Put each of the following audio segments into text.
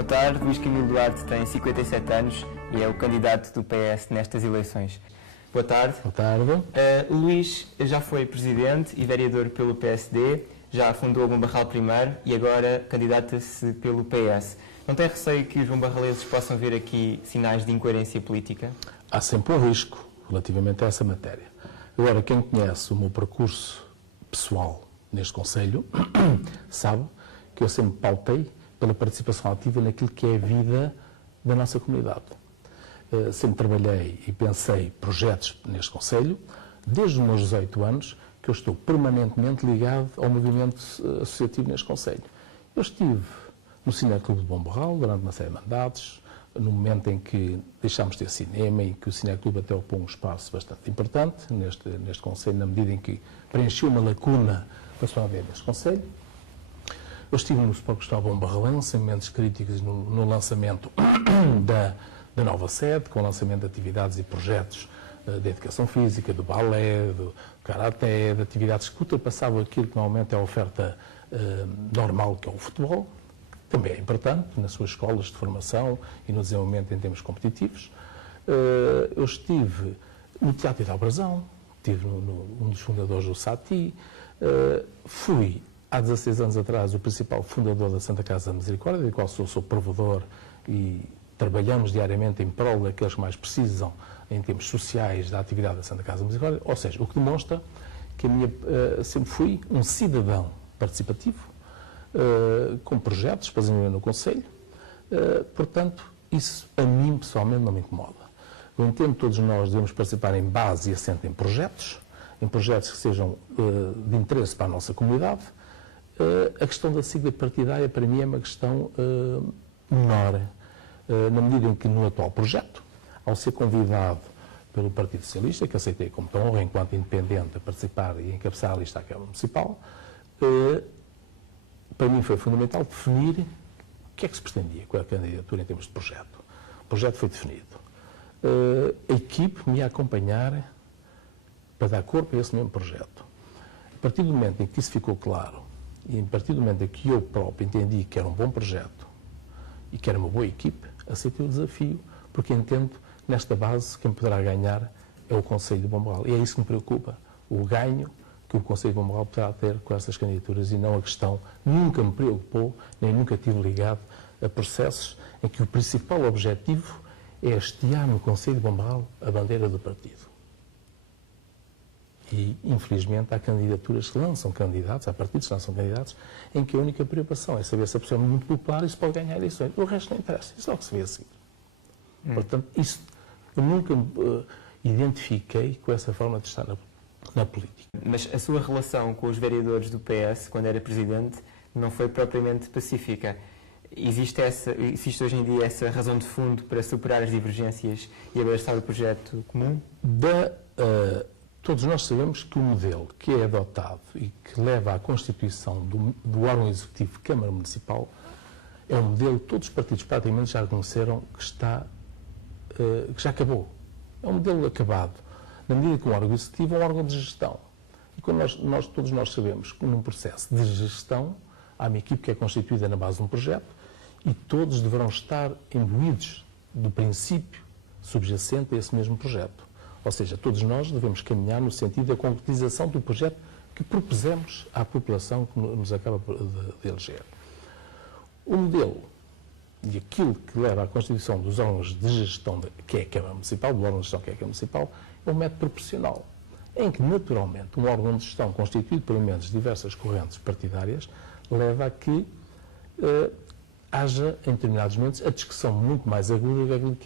Boa tarde, Luís Camilo Duarte tem 57 anos e é o candidato do PS nestas eleições. Boa tarde. Boa tarde. Luís já foi presidente e vereador pelo PSD, já fundou o João Barral primeiro e agora candidata-se pelo PS. Não tem receio que os joão-barraleses possam ver aqui sinais de incoerência política? Há sempre um risco relativamente a essa matéria. Agora, quem conhece o meu percurso pessoal neste Conselho sabe que eu sempre pautei pela participação ativa naquilo que é a vida da nossa comunidade. Sempre trabalhei e pensei projetos neste Conselho, desde os meus 18 anos, que eu estou permanentemente ligado ao movimento associativo neste Conselho. Eu estive no Cineclube de João Barral durante uma série de mandatos, no momento em que deixámos de ter cinema e que o Cineclube até ocupou um espaço bastante importante neste Conselho, na medida em que preencheu uma lacuna que passou a haver neste Conselho. Eu estive no Sport Cristóvão Barralense, em momentos críticos no lançamento da nova sede, com o lançamento de atividades e projetos de educação física, do balé, do karaté, de atividades que ultrapassavam aquilo que normalmente é a oferta normal, que é o futebol, que também é importante nas suas escolas de formação e no desenvolvimento em termos competitivos. Eu estive no Teatro da Brasão, estive um dos fundadores do SATI, fui há 16 anos atrás o principal fundador da Santa Casa da Misericórdia, do qual sou provedor e trabalhamos diariamente em prol daqueles que mais precisam em termos sociais da atividade da Santa Casa da Misericórdia, ou seja, o que demonstra que sempre fui um cidadão participativo, com projetos para desenvolver no Conselho, portanto, isso a mim pessoalmente não me incomoda. Eu entendo que todos nós devemos participar em base e assento em projetos que sejam de interesse para a nossa comunidade. A questão da sigla partidária, para mim, é uma questão menor, na medida em que no atual projeto, ao ser convidado pelo Partido Socialista, que aceitei como tão honra enquanto independente a participar e encabeçar a lista à Câmara Municipal, para mim foi fundamental definir o que é que se pretendia com a candidatura em termos de projeto. O projeto foi definido. A equipe me ia acompanhar para dar corpo a esse mesmo projeto. A partir do momento em que isso ficou claro, e a partir do momento em que eu próprio entendi que era um bom projeto e que era uma boa equipe, aceitei o desafio, porque entendo que nesta base quem poderá ganhar é o Conselho de João Barral. E é isso que me preocupa, o ganho que o Conselho de João Barral poderá ter com essas candidaturas e não a questão, nunca me preocupou, nem nunca tive ligado a processos em que o principal objetivo é hastear no Conselho de João Barral a bandeira do partido. E, infelizmente, há candidaturas que lançam candidatos, há partidos que lançam candidatos, em que a única preocupação é saber se a pessoa é muito popular e se pode ganhar eleições. O resto não interessa. Isso é o que se vê a seguir. Portanto, isso, eu nunca me identifiquei com essa forma de estar na política. Mas a sua relação com os vereadores do PS, quando era presidente, não foi propriamente pacífica. Existe hoje em dia essa razão de fundo para superar as divergências e abraçar o projeto comum? Todos nós sabemos que o modelo que é adotado e que leva à constituição do órgão executivo Câmara Municipal é um modelo que todos os partidos praticamente já reconheceram que já acabou. É um modelo acabado, na medida que um órgão executivo é um órgão de gestão. E quando todos nós sabemos que num processo de gestão há uma equipe que é constituída na base de um projeto e todos deverão estar imbuídos do princípio subjacente a esse mesmo projeto. Ou seja, todos nós devemos caminhar no sentido da concretização do projeto que propusemos à população que nos acaba de eleger. O modelo e aquilo que leva à constituição dos órgãos de gestão, que é a Câmara Municipal, do órgão de gestão que é a Câmara Municipal, é um método proporcional, em que, naturalmente, um órgão de gestão constituído por elementos de diversas correntes partidárias leva a que haja, em determinados momentos, a discussão muito mais aguda daquilo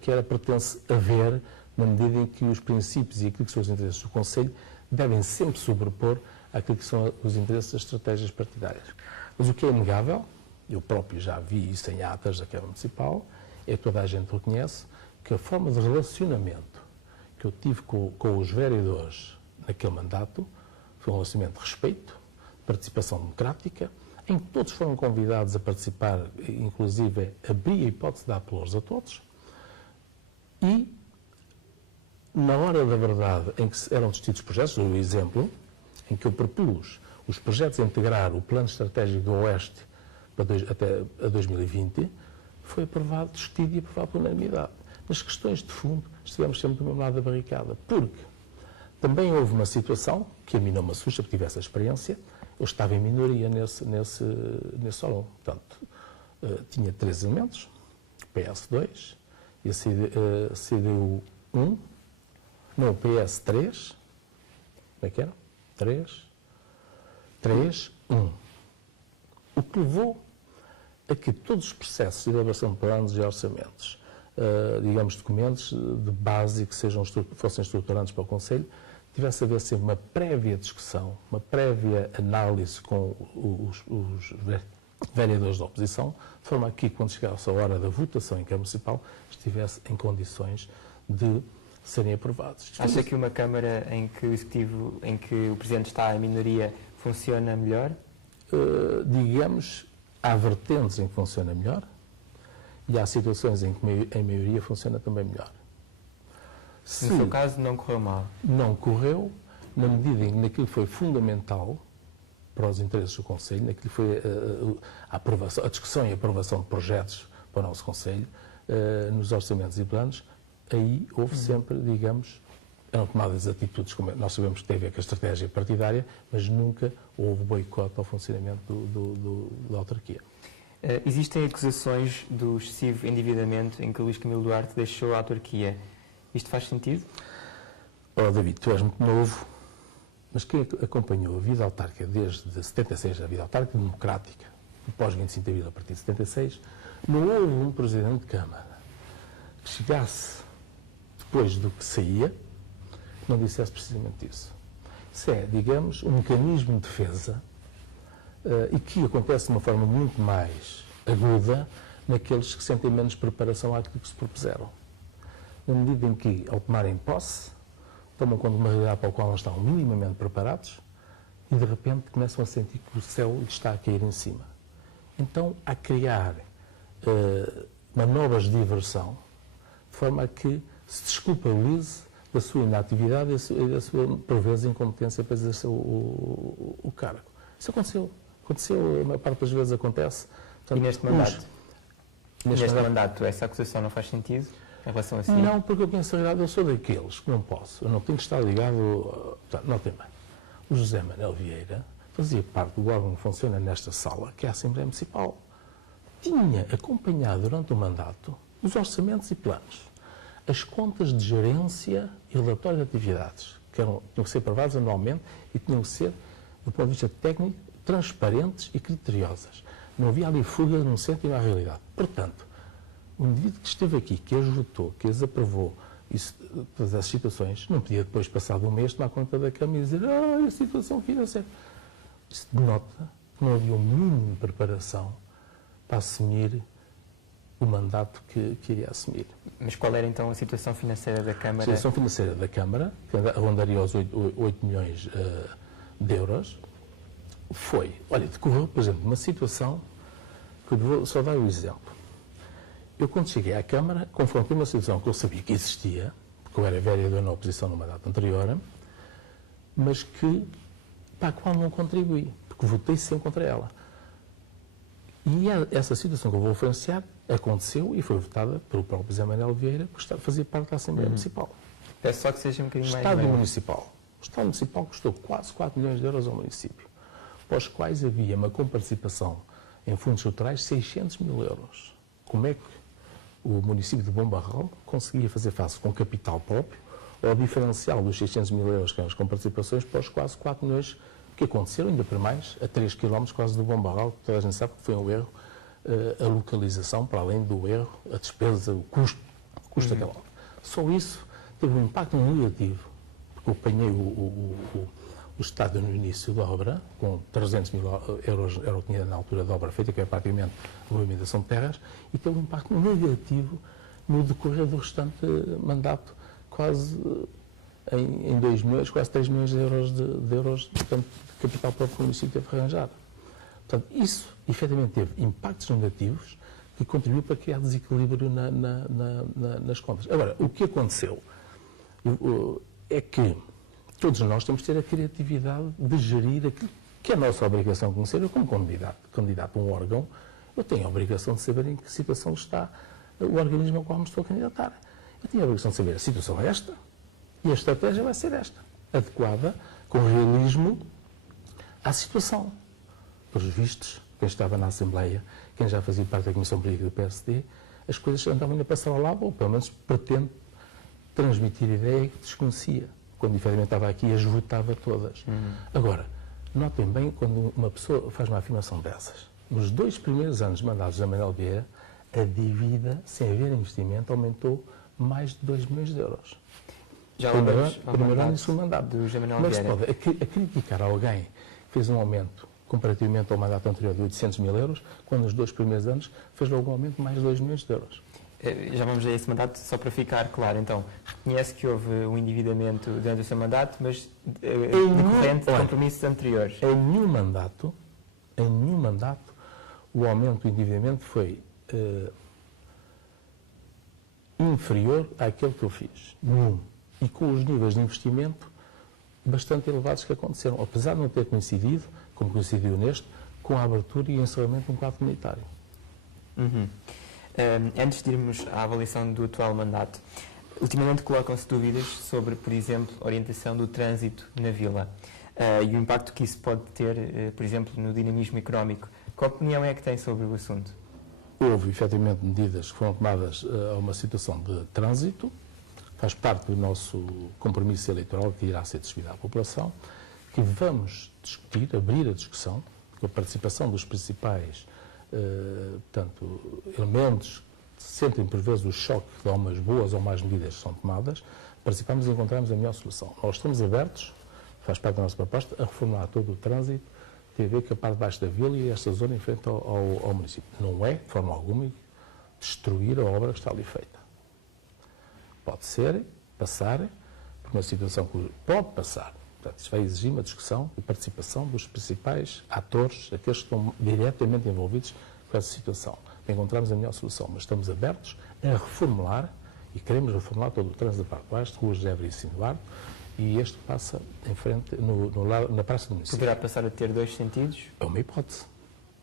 que era pretense haver, na medida em que os princípios e aquilo que são os interesses do Conselho devem sempre sobrepor àquilo que são os interesses das estratégias partidárias. Mas o que é inegável, eu próprio já vi isso em atas da Câmara Municipal, é que toda a gente reconhece que a forma de relacionamento que eu tive com os vereadores naquele mandato foi um relacionamento de respeito, participação democrática, em que todos foram convidados a participar, inclusive abri a hipótese de dar pelouros a todos, e na hora da verdade em que eram discutidos projetos, o exemplo em que eu propus os projetos a integrar o Plano Estratégico do Oeste até a 2020, foi aprovado, discutido e aprovado por unanimidade. Nas questões de fundo, estivemos sempre do mesmo lado da barricada, porque também houve uma situação que a mim não me assusta, porque tive essa experiência. Eu estava em minoria nesse salão. Portanto, tinha 3 elementos, PS2 e a CDU1, não, PS3, como é que era? 3, 1. O que levou a que todos os processos de elaboração de planos e orçamentos, digamos, documentos de base que fossem estruturantes para o Conselho, tivesse a haver sempre uma prévia discussão, uma prévia análise com os vereadores da oposição, de forma a que, quando chegasse a hora da votação em Câmara Municipal, estivesse em condições de serem aprovados. Acha que uma Câmara em que o Executivo, em que o Presidente está em minoria, funciona melhor? Digamos, há vertentes em que funciona melhor e há situações em que em maioria funciona também melhor. No seu caso, não correu mal? Não correu, na medida em que naquilo foi fundamental para os interesses do Conselho, naquilo foi a discussão e a aprovação de projetos para o nosso Conselho, nos orçamentos e planos, aí houve sempre, digamos, eram tomadas atitudes, como nós sabemos que tem a ver com a estratégia partidária, mas nunca houve boicote ao funcionamento da autarquia. Existem acusações do excessivo endividamento em que Luís Camilo Duarte deixou a autarquia. Isto faz sentido? Oh, David, tu és muito novo, mas quem acompanhou a vida autárquica desde 76, a vida autárquica democrática, após 25 de abril, a partir de 76, não houve um Presidente de Câmara que chegasse depois do que saía, não dissesse precisamente isso. Isso é, digamos, um mecanismo de defesa e que acontece de uma forma muito mais aguda naqueles que sentem menos preparação àquilo que se propuseram. Na medida em que, ao tomarem posse, tomam conta de uma realidade para a qual não estão minimamente preparados e, de repente, começam a sentir que o céu lhes está a cair em cima. Então, a criar manobras de diversão, de forma a que se desculpabilize da sua inatividade e da sua, por vezes, incompetência para exercer o cargo. Isso aconteceu. A maior parte das vezes acontece. Portanto, e neste mandato, essa acusação não faz sentido em relação a si? Não, porque eu penso, na realidade, eu sou daqueles que não posso. Eu não tenho que estar ligado... Não tem bem. O José Manuel Vieira fazia parte do órgão que funciona nesta sala, que é a Assembleia Municipal. Tinha acompanhado durante o mandato os orçamentos e planos, as contas de gerência e relatório de atividades, que tinham que ser aprovadas anualmente e tinham que ser, do ponto de vista técnico, transparentes e criteriosas. Não havia ali fuga num cêntimo à realidade. Portanto, o indivíduo que esteve aqui, que as votou, que as aprovou, todas as situações, não podia depois, passado um mês, tomar conta da cama e dizer a situação financeira. Isso denota que não havia um mínimo de preparação para assumir o mandato que iria assumir. Mas qual era então a situação financeira da Câmara? A situação financeira da Câmara, que rondaria aos 8 milhões de euros, decorreu, por exemplo, uma situação que eu vou só dar o exemplo. Eu, quando cheguei à Câmara, confrontei uma situação que eu sabia que existia, porque eu era vereador na oposição no mandato anterior, mas para a qual não contribuí, porque votei sempre contra ela. E essa situação que eu vou referenciar aconteceu e foi votada pelo próprio José Manuel Vieira, que fazia parte da Assembleia Municipal. Peço só que seja um bocadinho mais... Estádio Municipal. O Estádio Municipal custou quase 4 milhões de euros ao município, para os quais havia uma comparticipação em fundos estruturais de 600 mil euros. Como é que o município de Bom Barral conseguia fazer face com capital próprio ao diferencial dos 600 mil euros que eram as comparticipações para os quase 4 milhões que aconteceram, ainda para mais, a 3 km quase do Bom Barral, que toda a gente sabe que foi um erro, a localização, para além do erro, a despesa, o custo daquela obra. Só isso teve um impacto negativo, porque eu apanhei o Estado no início da obra, com 300 mil euros, era o que tinha na altura da obra feita, que é praticamente a movimentação de terras, e teve um impacto negativo no decorrer do restante mandato, quase em 2 milhões, quase 3 milhões de euros portanto, de capital próprio que o município teve que arranjar. Portanto, isso, efetivamente, teve impactos negativos que contribuíram para criar desequilíbrio nas contas. Agora, o que aconteceu é que todos nós temos de ter a criatividade de gerir aquilo que é a nossa obrigação como ser. Eu, como candidato a um órgão, eu tenho a obrigação de saber em que situação está o organismo ao qual me estou a candidatar. Eu tenho a obrigação de saber a situação é esta e a estratégia vai ser esta, adequada, com realismo, à situação. Pelos vistos, quem estava na Assembleia, quem já fazia parte da Comissão Política do PSD, as coisas andavam a passar ao lado, ou pelo menos pretende transmitir a ideia que desconhecia, quando efetivamente estava aqui e as votava todas. Agora, notem bem quando uma pessoa faz uma afirmação dessas. Nos 2 primeiros anos mandados de Manuel Vieira, a dívida, sem haver investimento, aumentou mais de 2 milhões de euros. Já Primeiro ano e segundo mandato. do José Manuel Como é que se Vieira. pode criticar alguém que fez um aumento comparativamente ao mandato anterior de 800 mil euros, quando nos 2 primeiros anos fez logo um aumento de mais de 2 milhões de euros? Já vamos a esse mandato, só para ficar claro. Então, reconhece que houve um endividamento durante o seu mandato, mas decorrente de compromissos anteriores. Em nenhum mandato, o aumento do endividamento foi inferior àquele que eu fiz. Nenhum. E com os níveis de investimento bastante elevados que aconteceram, apesar de não ter coincidido, como coincidiu neste, com a abertura e encerramento de um quadro comunitário. Antes de irmos à avaliação do atual mandato, ultimamente colocam-se dúvidas sobre, por exemplo, a orientação do trânsito na vila e o impacto que isso pode ter, por exemplo, no dinamismo económico. Qual opinião é que tem sobre o assunto? Houve, efetivamente, medidas que foram tomadas a uma situação de trânsito, faz parte do nosso compromisso eleitoral que irá ser distribuído à população, que vamos discutir, abrir a discussão, com a participação dos principais elementos que sentem por vezes o choque de algumas boas ou más medidas que são tomadas, participamos e encontramos a melhor solução. Nós estamos abertos, faz parte da nossa proposta, a reformular todo o trânsito, tem a ver com a parte de baixo da vila e esta zona em frente ao município. Não é, de forma alguma, destruir a obra que está ali feita. Pode ser, passar, por uma situação que pode passar. Portanto, isso vai exigir uma discussão e participação dos principais atores, aqueles que estão diretamente envolvidos com essa situação. Encontramos a melhor solução, mas estamos abertos a reformular e queremos reformular todo o trânsito da parte de baixo, de Rua José Veríssimo Duarte, e este passa em frente, na Praça do Município. Poderá passar a ter 2 sentidos? É uma hipótese.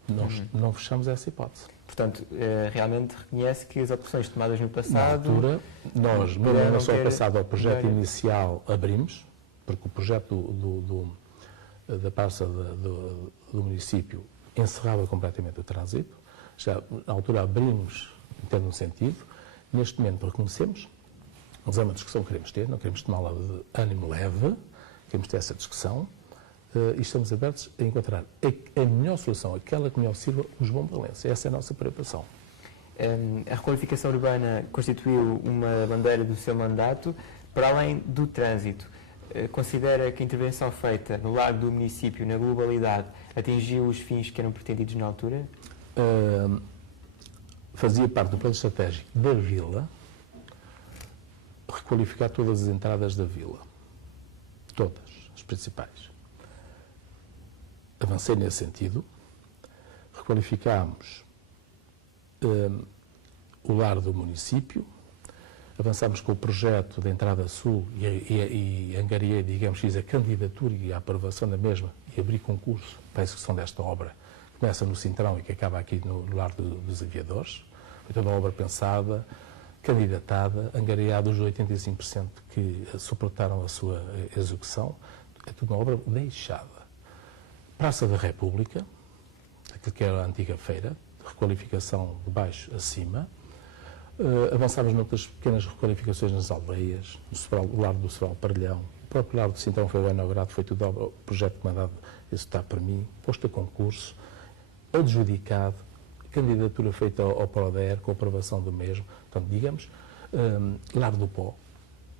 Nós não fechamos essa hipótese. Portanto, realmente reconhece que as opções tomadas no passado... Na altura, nós, no ano só passado ao projeto ganho. inicial, abrimos, porque o projeto da praça do município encerrava completamente o trânsito. Já, na altura, abrimos, em termos de sentido. Neste momento, reconhecemos, mas é uma discussão que queremos ter, não queremos tomá-la de ânimo leve, queremos ter essa discussão e estamos abertos a encontrar a melhor solução, aquela que melhor sirva os bombalenses. Essa é a nossa preocupação. A requalificação urbana constituiu uma bandeira do seu mandato, para além do trânsito. Considera que a intervenção feita no largo do município, na globalidade, atingiu os fins que eram pretendidos na altura? Fazia parte do plano estratégico da vila requalificar todas as entradas da vila. Todas, as principais. Avancei nesse sentido. Requalificámos o lar do município. Avançámos com o projeto da entrada sul e angariei, digamos, fiz a candidatura e a aprovação da mesma e abri concurso para a execução desta obra. Começa no Cintrão e que acaba aqui no lar dos aviadores. Foi toda uma obra pensada, candidatada, angariada os 85% que suportaram a sua execução. É tudo uma obra deixada. Praça da República, aquilo que era a antiga feira, requalificação de baixo a cima. Avançámos noutras pequenas requalificações nas aldeias, no lar do Sobral Parelhão. O próprio lar do Cintrão foi inaugurado, foi tudo o projeto mandado executar para mim, posto a concurso, adjudicado, candidatura feita ao PRODER, com a aprovação do mesmo. Portanto, digamos, lar do Pó,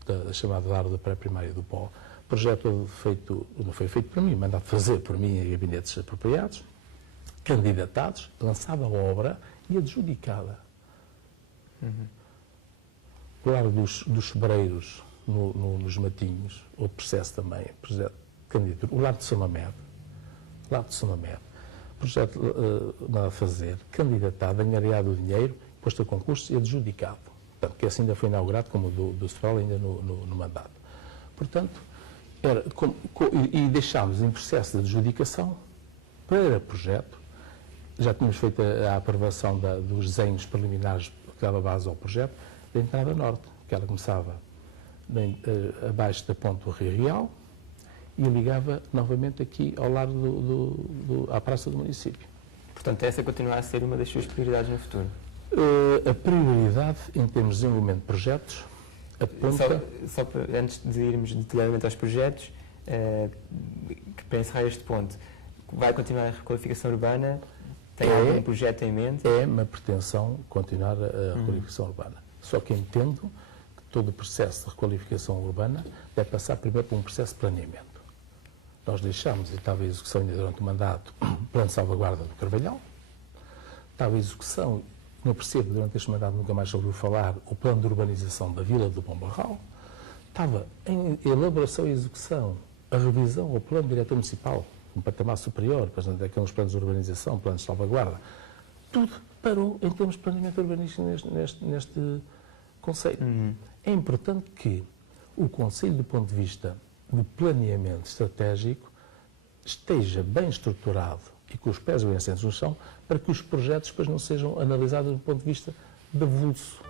da chamada lar da pré-primária do Pó. O projeto feito, não foi feito por mim, mandado fazer por mim em gabinetes apropriados, candidatados, lançada a obra e adjudicada. O lar dos sobreiros nos Matinhos, outro processo também, projeto de candidatura. O lar de São Mamed, projeto a fazer, candidatado, angariado o dinheiro, posto a concurso e adjudicado. Portanto, que assim ainda foi inaugurado, como o do Sobral, ainda no mandato. Portanto, e deixámos em processo de adjudicação para projeto já tínhamos feito a aprovação dos desenhos preliminares que dava base ao projeto da entrada norte, que ela começava abaixo da ponte do Rio Real e ligava novamente aqui ao lado à praça do município. Portanto, essa continua a ser uma das suas prioridades no futuro? A prioridade em termos de desenvolvimento de projetos aponta... Só para, antes de irmos detalhadamente aos projetos, que para encerrar este ponto, vai continuar a requalificação urbana? Tem algum projeto em mente? É uma pretensão continuar a requalificação urbana. Só que entendo que todo o processo de requalificação urbana deve passar primeiro por um processo de planeamento. Nós deixamos, e estava em execução ainda durante o mandato, o plano de salvaguarda do Carvalhal, estava em execução, não percebo, durante este mandato nunca mais ouviu falar, o plano de urbanização da Vila do Bom Barral, estava em elaboração e execução a revisão ao plano diretor municipal, um patamar superior, portanto, aqueles planos de urbanização, planos de salvaguarda, tudo parou em termos de planeamento urbanístico neste Conselho. É importante que o Conselho, do ponto de vista de planeamento estratégico, esteja bem estruturado e com os pés bem assentos no chão, para que os projetos depois não sejam analisados do ponto de vista de avulso.